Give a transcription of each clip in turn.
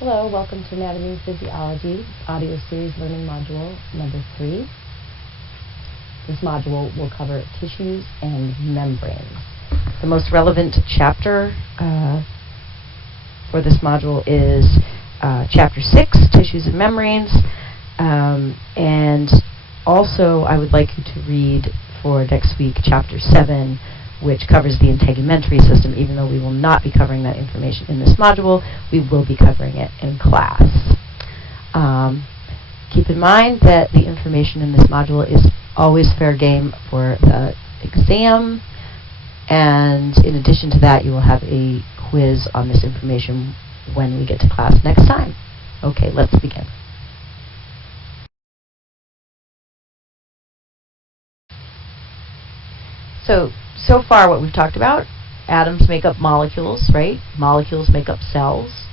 Hello, welcome to Anatomy and Physiology, audio series learning module number 3. This module will cover tissues and membranes. The most relevant chapter for this module is chapter 6, Tissues and Membranes, and also I would like you to read for next week chapter 7, which covers the integumentary system. Even though we will not be covering that information in this module, we will be covering it in class. Keep in mind that the information in this module is always fair game for the exam, and in addition to that, you will have a quiz on this information when we get to class next time. Okay, let's begin. So far what we've talked about, atoms make up molecules, right? Molecules make up cells.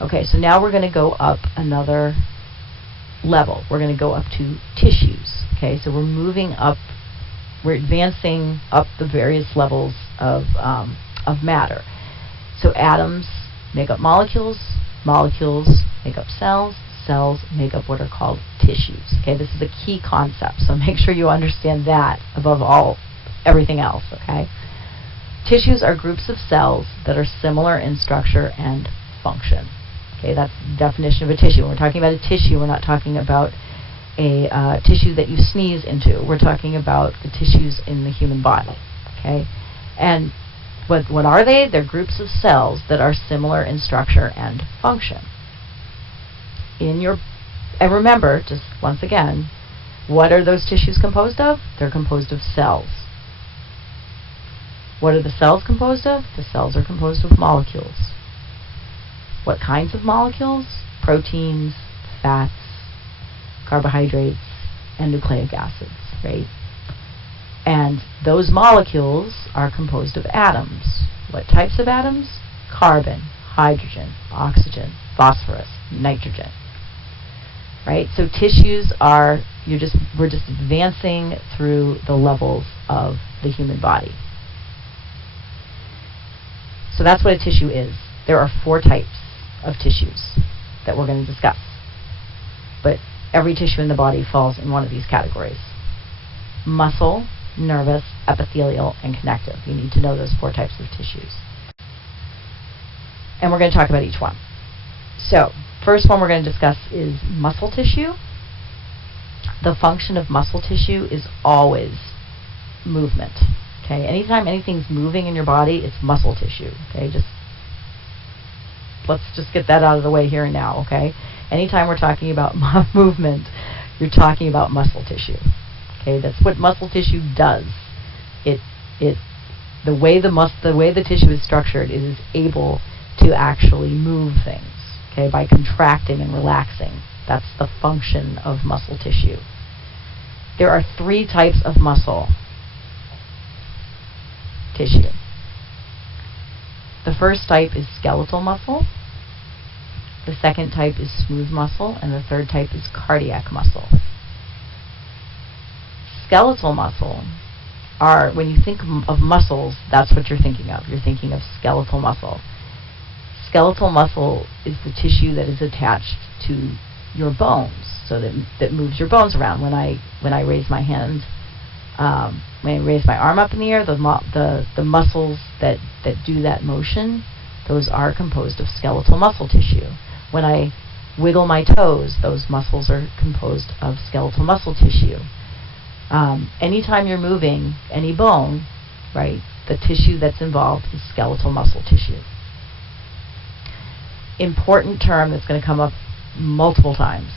Okay, so now we're going to go up another level. We're going to go up to tissues. Okay, so we're moving up, we're advancing up the various levels of matter. So atoms make up molecules, molecules make up cells, cells make up what are called tissues. Okay, this is a key concept, so make sure you understand that above everything else, okay? Tissues are groups of cells that are similar in structure and function. Okay, that's the definition of a tissue. When we're talking about a tissue, we're not talking about a tissue that you sneeze into. We're talking about the tissues in the human body, okay? And what are they? They're groups of cells that are similar in structure and function. And remember, just once again, what are those tissues composed of? They're composed of cells. What are the cells composed of? The cells are composed of molecules. What kinds of molecules? Proteins, fats, carbohydrates, and nucleic acids, right? And those molecules are composed of atoms. What types of atoms? Carbon, hydrogen, oxygen, phosphorus, nitrogen. Right? So tissues are, we're just advancing through the levels of the human body. So that's what a tissue is. There are 4 types of tissues that we're going to discuss. But every tissue in the body falls in one of these categories. Muscle, nervous, epithelial, and connective. You need to know those 4 types of tissues. And we're going to talk about each one. So, first one we're going to discuss is muscle tissue. The function of muscle tissue is always movement. Okay, anytime anything's moving in your body, it's muscle tissue. Okay, let's just get that out of the way here and now. Okay, anytime we're talking about movement, you're talking about muscle tissue. Okay, that's what muscle tissue does. The way the tissue is structured, it is able to actually move things. Okay, by contracting and relaxing. That's the function of muscle tissue. There are 3 types of muscle tissue. The first type is skeletal muscle. The second type is smooth muscle, and the third type is cardiac muscle. Skeletal muscle are, when you think of muscles, that's what you're thinking of. You're thinking of skeletal muscle. Skeletal muscle is the tissue that is attached to your bones, so that moves your bones around. When I raise my hand, when I raise my arm up in the air, the muscles that do that motion, those are composed of skeletal muscle tissue. When I wiggle my toes, those muscles are composed of skeletal muscle tissue. Anytime you're moving any bone, right, the tissue that's involved is skeletal muscle tissue. Important term that's going to come up multiple times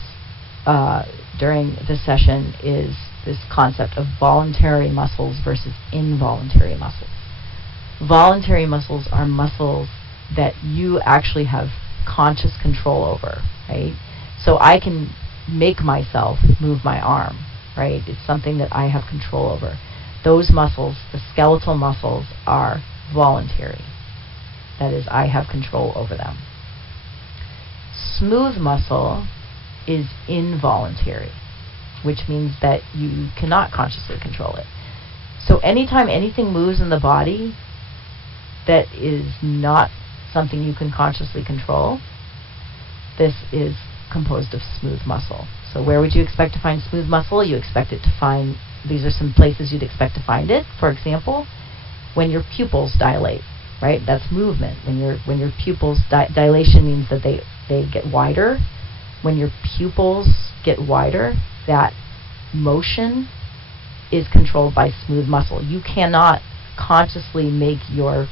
during this session is this concept of voluntary muscles versus involuntary muscles. Voluntary muscles are muscles that you actually have conscious control over, right? So I can make myself move my arm, right? It's something that I have control over. Those muscles, the skeletal muscles, are voluntary. That is, I have control over them. Smooth muscle is involuntary, which means that you cannot consciously control it. So anytime anything moves in the body that is not something you can consciously control, this is composed of smooth muscle. So where would you expect to find smooth muscle? You expect it to find, these are some places you'd expect to find it. For example, when your pupils dilate, right? That's movement. When your pupils, dilation means that they get wider. When your pupils get wider, that motion is controlled by smooth muscle. You cannot consciously make your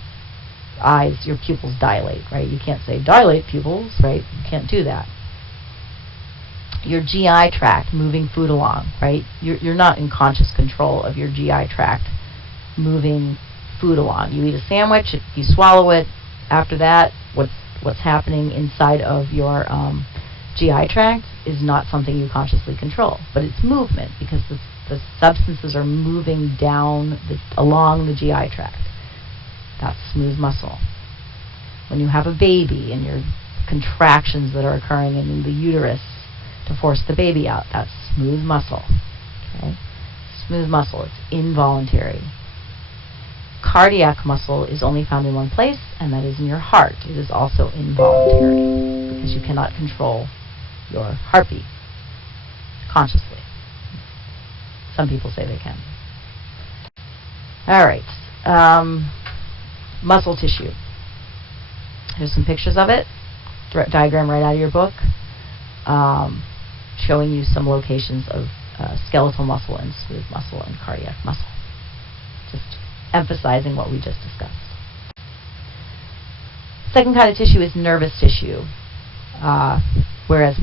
eyes, your pupils dilate, right? You can't say dilate pupils, right? You can't do that. Your GI tract moving food along, right? You're not in conscious control of your GI tract moving food along. You eat a sandwich, you swallow it. After that, what's happening inside of your GI tract is not something you consciously control, but it's movement because the substances are moving down along the GI tract. That's smooth muscle. When you have a baby and your contractions that are occurring in the uterus to force the baby out, that's smooth muscle. Okay? Smooth muscle, it's involuntary. Cardiac muscle is only found in one place, and that is in your heart. It is also involuntary because you cannot control your heartbeat consciously. Some people say they can. All right. Muscle tissue. Here's some pictures of it. Diagram right out of your book, showing you some locations of skeletal muscle and smooth muscle and cardiac muscle. Just emphasizing what we just discussed. Second kind of tissue is nervous tissue. Whereas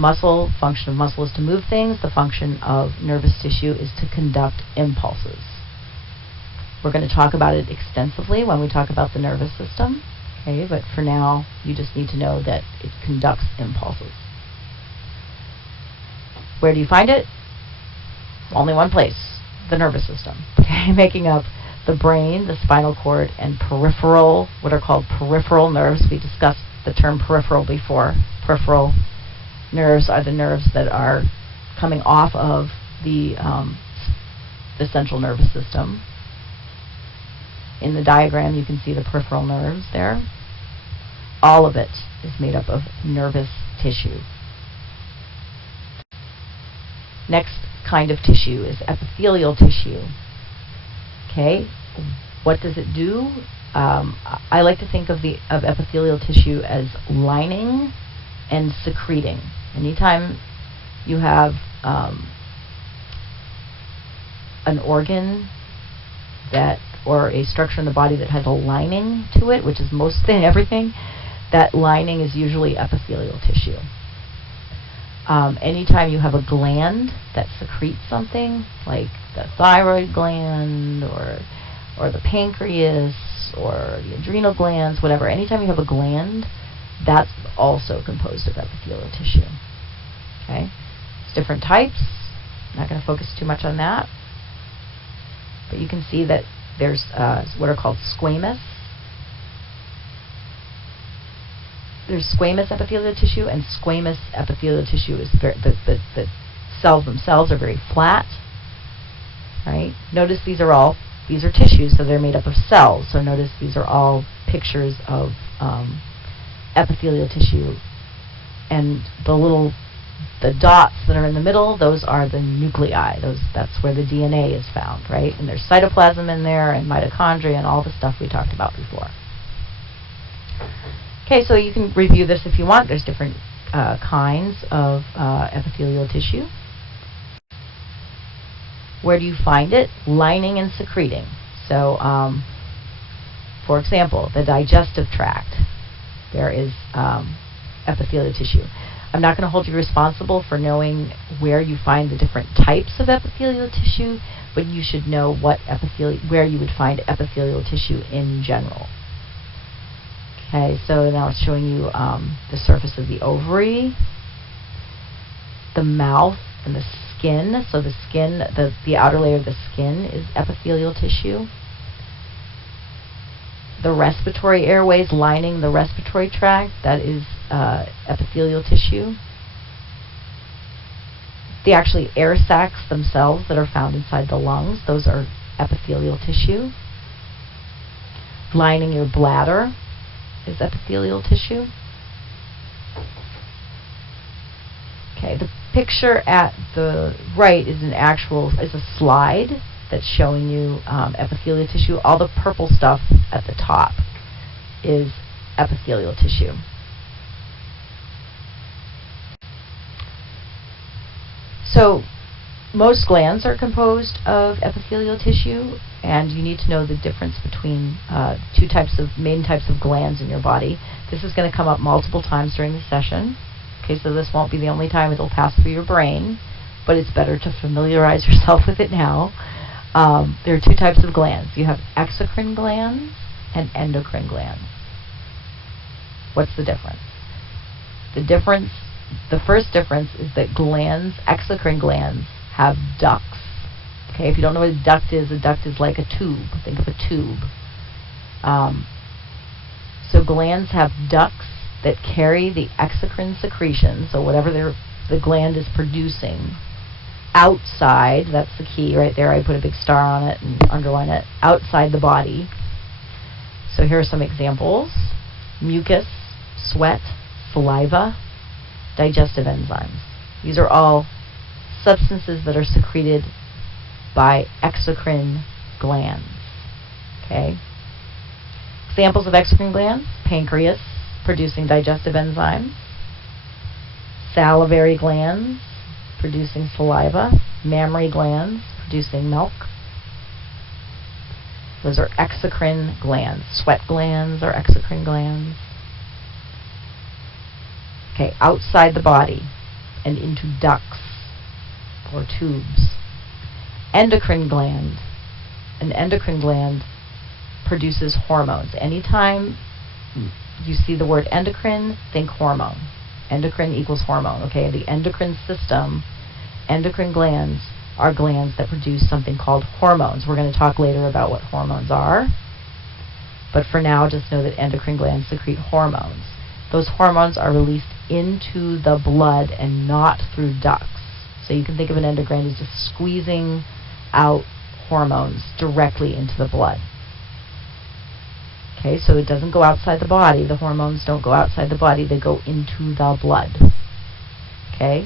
function of muscle is to move things, the function of nervous tissue is to conduct impulses. We're going to talk about it extensively when we talk about the nervous system, okay? But for now, you just need to know that it conducts impulses. Where do you find it? Only one place, the nervous system, okay? Making up the brain, the spinal cord, and peripheral, what are called peripheral nerves. We discussed the term peripheral before. Peripheral nerves are the nerves that are coming off of the central nervous system. In the diagram, you can see the peripheral nerves there. All of it is made up of nervous tissue. Next kind of tissue is epithelial tissue. Okay, what does it do? I like to think of epithelial tissue as lining and secreting. Anytime you have an organ or a structure in the body that has a lining to it, which is most everything, that lining is usually epithelial tissue. Anytime you have a gland that secretes something, like the thyroid gland or the pancreas or the adrenal glands, whatever, anytime you have a gland, that's also composed of epithelial tissue. Okay? It's different types. I'm not going to focus too much on that. But you can see that there's what are called squamous. There's squamous epithelial tissue, and squamous epithelial tissue is the cells themselves are very flat. Right? Notice these are tissues, so they're made up of cells. So notice these are all pictures of epithelial tissue, and the dots that are in the middle, those are the nuclei. That's where the DNA is found, right? And there's cytoplasm in there, and mitochondria, and all the stuff we talked about before. Okay, so you can review this if you want. There's different kinds of epithelial tissue. Where do you find it? Lining and secreting. So, for example, the digestive tract, there is epithelial tissue. I'm not going to hold you responsible for knowing where you find the different types of epithelial tissue, but you should know where you would find epithelial tissue in general. Okay, so now it's showing you the surface of the ovary, the mouth, and the skin. So the skin, the outer layer of the skin is epithelial tissue. The respiratory airways lining the respiratory tract, that is epithelial tissue. The actually air sacs themselves that are found inside the lungs, those are epithelial tissue. Lining your bladder is epithelial tissue. Okay, the picture at the right is a slide that's showing you epithelial tissue. All the purple stuff at the top is epithelial tissue. So most glands are composed of epithelial tissue, and you need to know the difference between main types of glands in your body. This is going to come up multiple times during the session. Okay, so this won't be the only time it'll pass through your brain, but it's better to familiarize yourself with it now. There are two types of glands. You have exocrine glands and endocrine glands. What's the difference? The first difference is that exocrine glands, have ducts. Okay, if you don't know what a duct is like a tube. Think of a tube. So glands have ducts that carry the exocrine secretion, so whatever the gland is producing, outside. That's the key right there. I put a big star on it and underline it. Outside the body. So here are some examples: mucus, sweat, saliva, digestive enzymes. These are all substances that are secreted by exocrine glands. Okay. Examples of exocrine glands: pancreas, producing digestive enzymes; salivary glands, producing saliva; mammary glands, producing milk. Those are exocrine glands. Sweat glands are exocrine glands. Okay, outside the body and into ducts or tubes. Endocrine gland. An endocrine gland produces hormones. Anytime you see the word endocrine, think hormone. Endocrine equals hormone, okay? The endocrine system, endocrine glands are glands that produce something called hormones. We're going to talk later about what hormones are. But for now, just know that endocrine glands secrete hormones. Those hormones are released into the blood and not through ducts. So you can think of an endocrine as just squeezing out hormones directly into the blood. Okay, so it doesn't go outside the body. The hormones don't go outside the body. They go into the blood. Okay?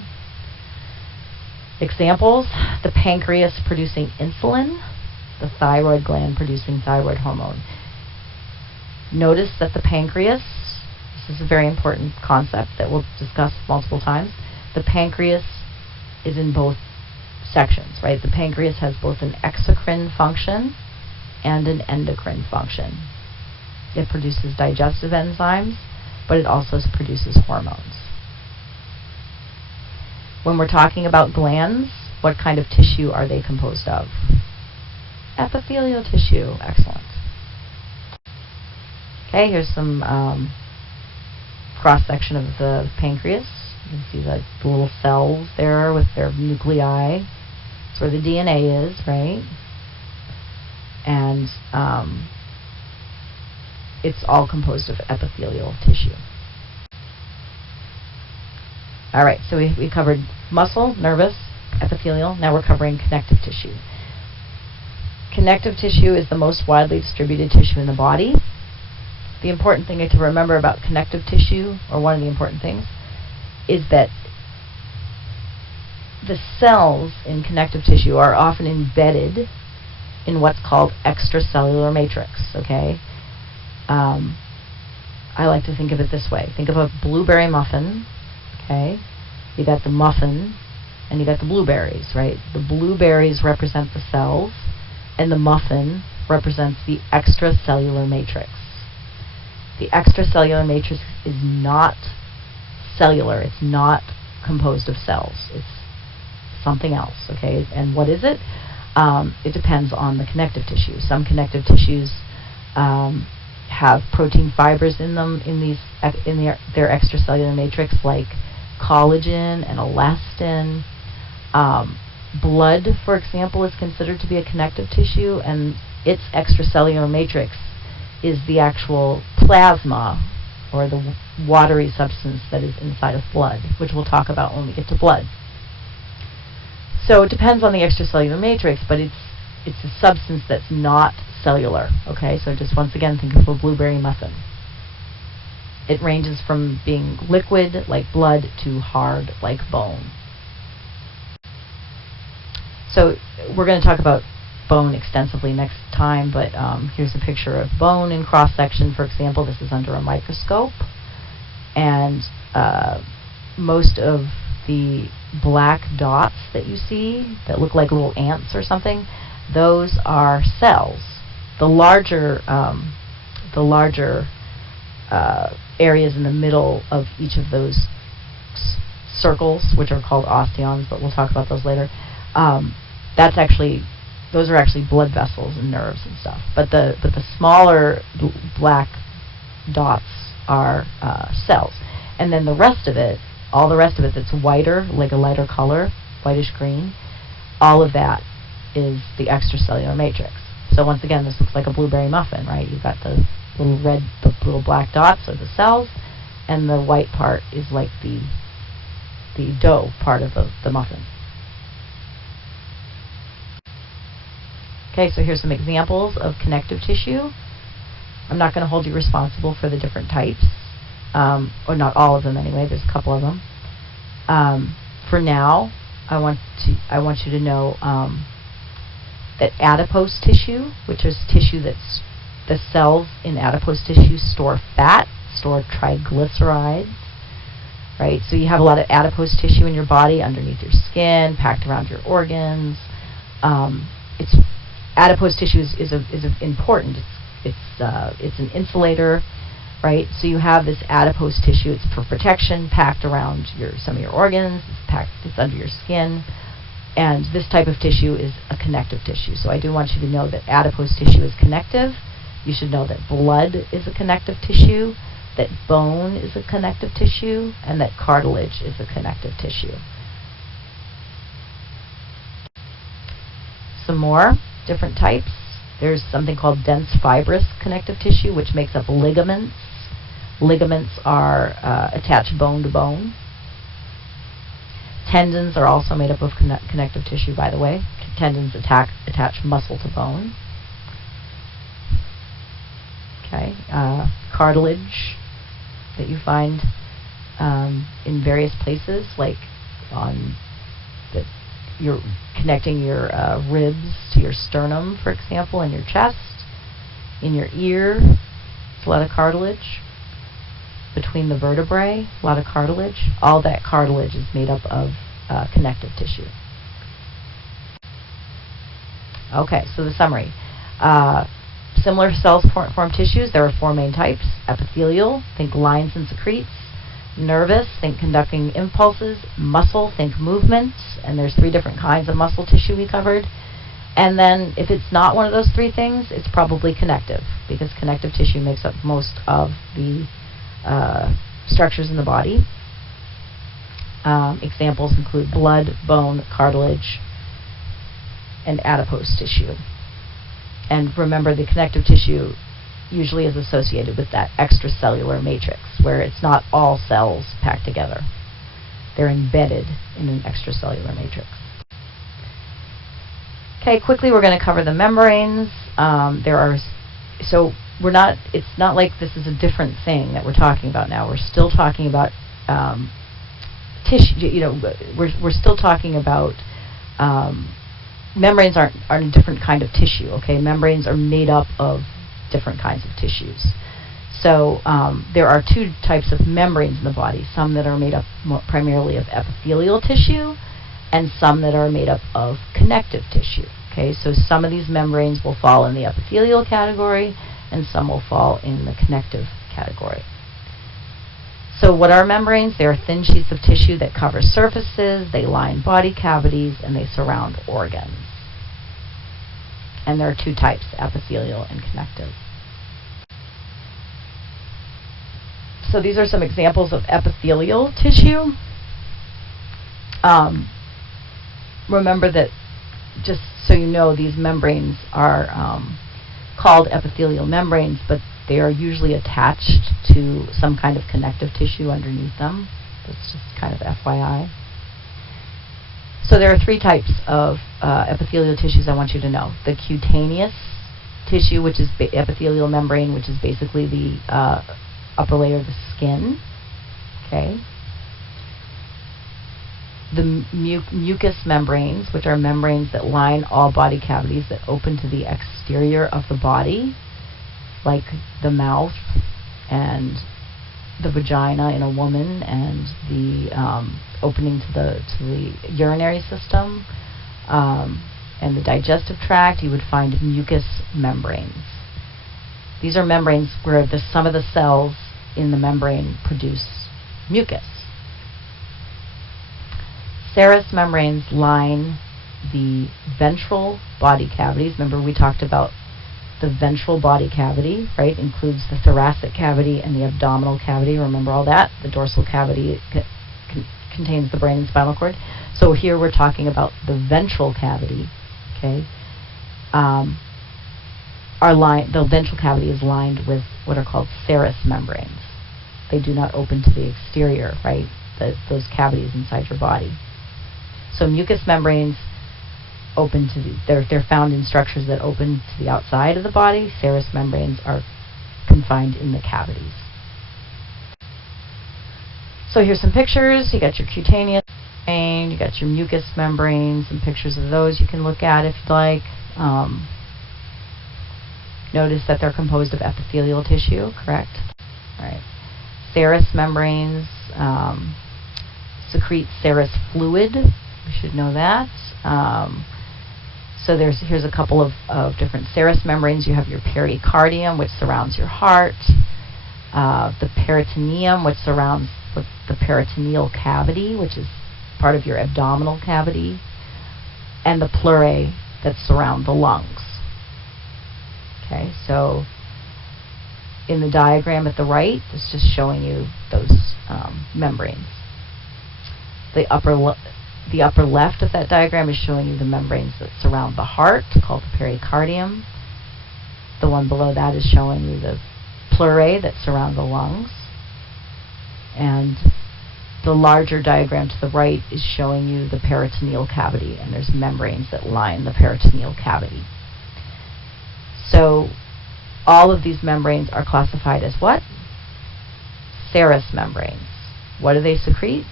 Examples: the pancreas producing insulin, the thyroid gland producing thyroid hormone. Notice that the pancreas, this is a very important concept that we'll discuss multiple times, the pancreas is in both sections, right? The pancreas has both an exocrine function and an endocrine function. It produces digestive enzymes, but it also produces hormones. When we're talking about glands, what kind of tissue are they composed of? Epithelial tissue. Excellent. Okay, here's some cross-section of the pancreas. You can see the little cells there with their nuclei. That's where the DNA is, right? And it's all composed of epithelial tissue. All right, so we covered muscle, nervous, epithelial. Now we're covering connective tissue. Connective tissue is the most widely distributed tissue in the body. The important thing to remember about connective tissue, or one of the important things, is that the cells in connective tissue are often embedded in what's called extracellular matrix, okay? I like to think of it this way. Think of a blueberry muffin, okay? You got the muffin, and you got the blueberries, right? The blueberries represent the cells, and the muffin represents the extracellular matrix. The extracellular matrix is not cellular. It's not composed of cells. It's something else, okay? And what is it? It depends on the connective tissue. Some connective tissues have protein fibers in them in their extracellular matrix, like collagen and elastin. Blood, for example, is considered to be a connective tissue, and its extracellular matrix is the actual plasma, or the watery substance that is inside of blood, which we'll talk about when we get to blood. So it depends on the extracellular matrix, but it's a substance that's not cellular, okay? So just once again, think of a blueberry muffin. It ranges from being liquid, like blood, to hard, like bone. So we're going to talk about bone extensively next time, but here's a picture of bone in cross-section, for example. This is under a microscope. And most of the black dots that you see that look like little ants or something, those are cells. The larger areas in the middle of each of those circles, which are called osteons, but we'll talk about those later, those are actually blood vessels and nerves and stuff. But the smaller black dots are cells. And then the rest of it, all the rest of it that's whiter, like a lighter color, whitish green, all of that is the extracellular matrix. So once again, this looks like a blueberry muffin, right? You've got the little black dots are the cells, and the white part is like the dough part of the muffin. Okay, so here's some examples of connective tissue. I'm not going to hold you responsible for the different types, or not all of them anyway. There's a couple of them. For now, I want you to know that adipose tissue, which is tissue that's the cells in adipose tissue store fat, store triglycerides, right? So you have a lot of adipose tissue in your body, underneath your skin, packed around your organs. Adipose tissue is important. It's an insulator, right? So you have this adipose tissue. It's for protection, packed around some of your organs. It's under your skin, and this type of tissue is a connective tissue. So I do want you to know that adipose tissue is connective. You should know that blood is a connective tissue, that bone is a connective tissue, and that cartilage is a connective tissue. Some more different types. There's something called dense fibrous connective tissue, which makes up ligaments. Ligaments are attached bone to bone. Tendons are also made up of connective tissue, by the way. Tendons attach muscle to bone. Okay, cartilage that you find in various places, like you're connecting your ribs to your sternum, for example, in your chest, in your ear. It's a lot of cartilage. Between the vertebrae, a lot of cartilage. All that cartilage is made up of connective tissue. Okay, so the summary. Similar cells form tissues. There are four main types. Epithelial, think lines and secretes. Nervous, think conducting impulses. Muscle, think movements. And there's three different kinds of muscle tissue we covered. And then if it's not one of those three things, it's probably connective, because connective tissue makes up most of the structures in the body. Examples include blood, bone, cartilage, and adipose tissue. And remember, the connective tissue usually is associated with that extracellular matrix, where it's not all cells packed together. They're embedded in an extracellular matrix. Okay, quickly we're going to cover the membranes. It's not like this is a different thing that we're talking about now. We're still talking about tissue. We're still talking about membranes aren't a different kind of tissue. Okay, membranes are made up of different kinds of tissues. So there are two types of membranes in the body. Some that are made up primarily of epithelial tissue, and some that are made up of connective tissue. Okay, so some of these membranes will fall in the epithelial category, and some will fall in the connective category. So what are membranes? They are thin sheets of tissue that cover surfaces, they line body cavities, and they surround organs. And there are two types, epithelial and connective. So these are some examples of epithelial tissue. Remember that, just so you know, these membranes are called epithelial membranes, but they are usually attached to some kind of connective tissue underneath them. That's just kind of FYI. So there are three types of epithelial tissues I want you to know. The cutaneous tissue, which is epithelial membrane, which is basically the upper layer of the skin. Okay. The mucous membranes, which are membranes that line all body cavities that open to the exterior of the body, like the mouth and the vagina in a woman, and the opening to the urinary system, and the digestive tract. You would find mucous membranes. These are membranes where some of the cells in the membrane produce mucus. Serous membranes line the ventral body cavities. Remember, we talked about the ventral body cavity, right? Includes the thoracic cavity and the abdominal cavity. Remember all that? The dorsal cavity contains the brain and spinal cord. So here we're talking about the ventral cavity. Okay. The ventral cavity is lined with what are called serous membranes. They do not open to the exterior, right? Those cavities inside your body. So mucous membranes open to they're found in structures that open to the outside of the body. Serous membranes are confined in the cavities. So here's some pictures. You got your cutaneous membrane, you got your mucous membrane, some pictures of those you can look at if you'd like. Notice that they're composed of epithelial tissue, correct? All right. Serous membranes secrete serous fluid. We should know that. So here's a couple of different serous membranes. You have your pericardium, which surrounds your heart, the peritoneum, which surrounds the peritoneal cavity, which is part of your abdominal cavity, and the pleurae that surround the lungs. Okay, so in the diagram at the right, it's just showing you those membranes. The upper left of that diagram is showing you the membranes that surround the heart, called the pericardium. The one below that is showing you the pleurae that surround the lungs. And the larger diagram to the right is showing you the peritoneal cavity, and there's membranes that line the peritoneal cavity. So all of these membranes are classified as what? Serous membranes. What do they secrete?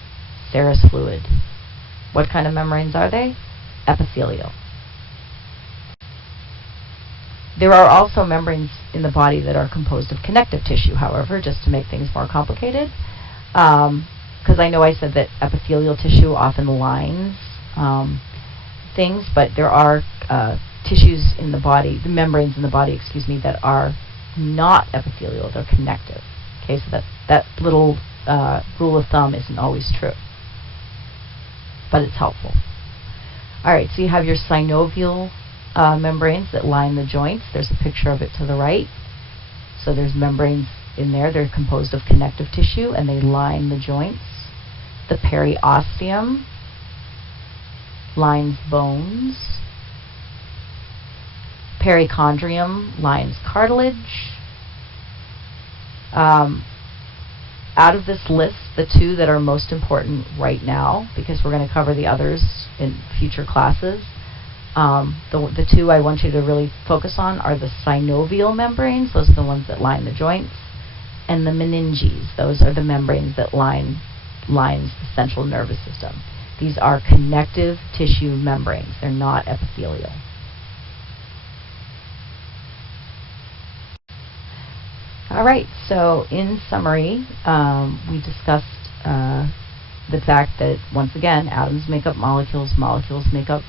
Serous fluid. What kind of membranes are they? Epithelial. There are also membranes in the body that are composed of connective tissue, however, just to make things more complicated. Because I know I said that epithelial tissue often lines things, but there are tissues in the body, the membranes in the body, that are not epithelial, they're connective. Okay, so that little rule of thumb isn't always true, but it's helpful. Alright, so you have your synovial membranes that line the joints. There's a picture of it to the right. So there's membranes in there. They're composed of connective tissue, and they line the joints. The periosteum lines bones. Perichondrium lines cartilage. Out of this list, the two that are most important right now, because we're going to cover the others in future classes, the two I want you to really focus on are the synovial membranes. Those are the ones that line the joints, and the meninges. Those are the membranes that lines the central nervous system. These are connective tissue membranes. They're not epithelial. All right, so in summary, we discussed the fact that, once again, atoms make up molecules, molecules make up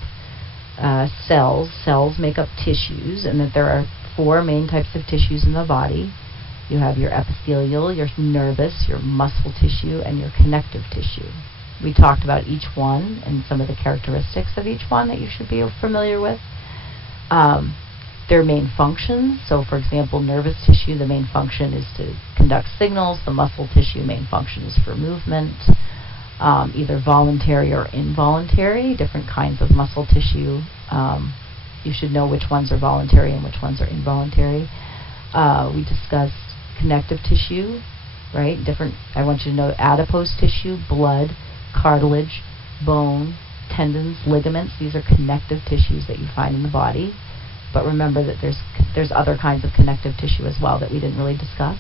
cells, cells make up tissues, and that there are four main types of tissues in the body. You have your epithelial, your nervous, your muscle tissue, and your connective tissue. We talked about each one and some of the characteristics of each one that you should be familiar with. Their main functions. So, for example, nervous tissue, the main function is to conduct signals. The muscle tissue, main function is for movement, either voluntary or involuntary. Different kinds of muscle tissue. You should know which ones are voluntary and which ones are involuntary. We discussed connective tissue, right? I want you to know adipose tissue, blood, cartilage, bone, tendons, ligaments. These are connective tissues that you find in the body. But remember that there's other kinds of connective tissue as well that we didn't really discuss.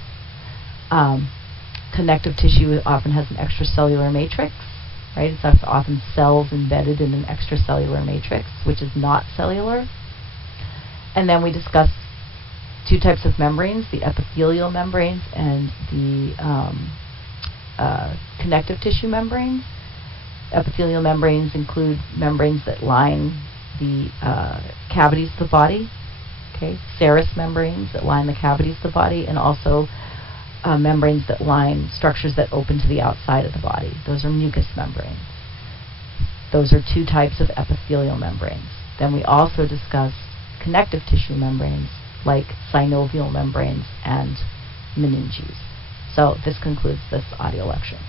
Connective tissue often has an extracellular matrix, right? It's often cells embedded in an extracellular matrix, which is not cellular. And then we discussed two types of membranes, the epithelial membranes and the connective tissue membranes. Epithelial membranes include membranes that line the cavities of the body, okay? Serous membranes that line the cavities of the body, and also membranes that line structures that open to the outside of the body. Those are mucous membranes. Those are two types of epithelial membranes. Then we also discussed connective tissue membranes like synovial membranes and meninges. So this concludes this audio lecture.